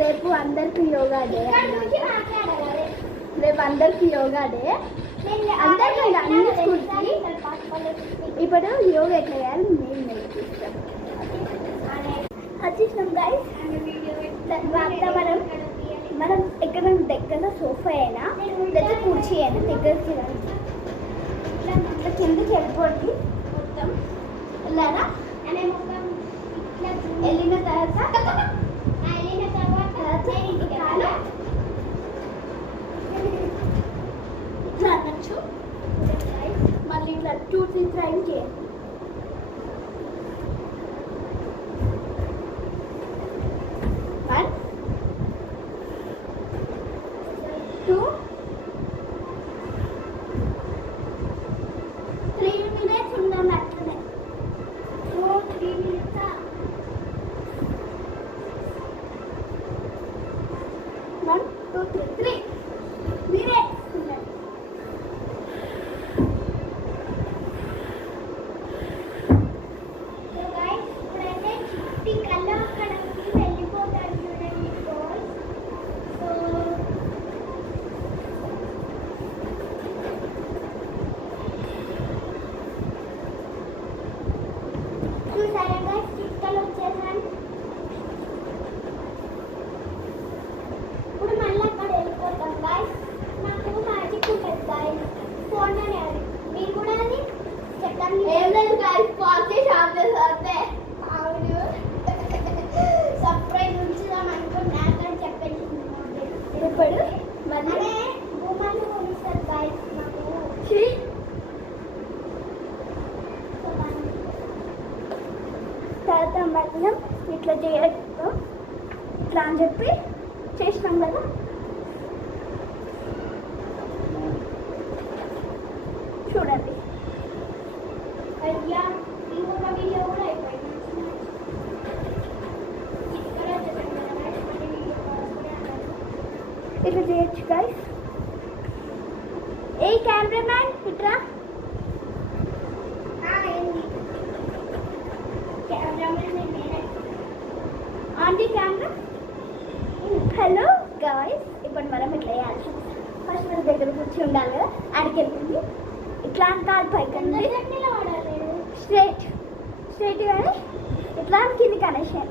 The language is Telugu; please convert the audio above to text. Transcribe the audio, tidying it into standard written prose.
రేపు అందరికి యోగా డే. రేపు అందరికి యోగా డే. అందరికీ అన్ని స్కూల్కి ఇప్పుడు యోగా ఎట్లా చేయాలి నేను నేర్పిస్తాం. వచ్చేసినాం గైస్. వాతావరణం మనం ఎక్కడ దగ్గర సోఫా అయినా లేదా కుర్చీ అయినా దగ్గరికి ఇట్లా కిందకి వెళ్ళిపోండి మొత్తం. వెళ్ళారా వెళ్ళిన తర్వాత ఇట్లా అనొచ్చు. మళ్ళీ ఇట్లా 2-3 టైం చేయండి. తర్వాత మనం ఇట్లా చేయొచ్చు. ఇట్లా అని చెప్పి చేసినాం కదా. చూడండి. అయ్యా ఇంకొక వీడియో కూడా అయిపోయింది. ఇట్లా చేయొచ్చు గైస్. ఏ కెమెరామ్యాన్ ఇట్లా ఆంటీ కెమెరా. హలో గాయ్స్, ఇప్పుడు మనం ఇట్లా వేయాలి. ఫస్ట్ మన దగ్గర కూర్చి ఉండాలి కదా. ఆడికి వెళ్తుంది ఇట్లా కాదు పైకి స్ట్రైట్ కానీ ఇట్లా కింది కనెక్షన్.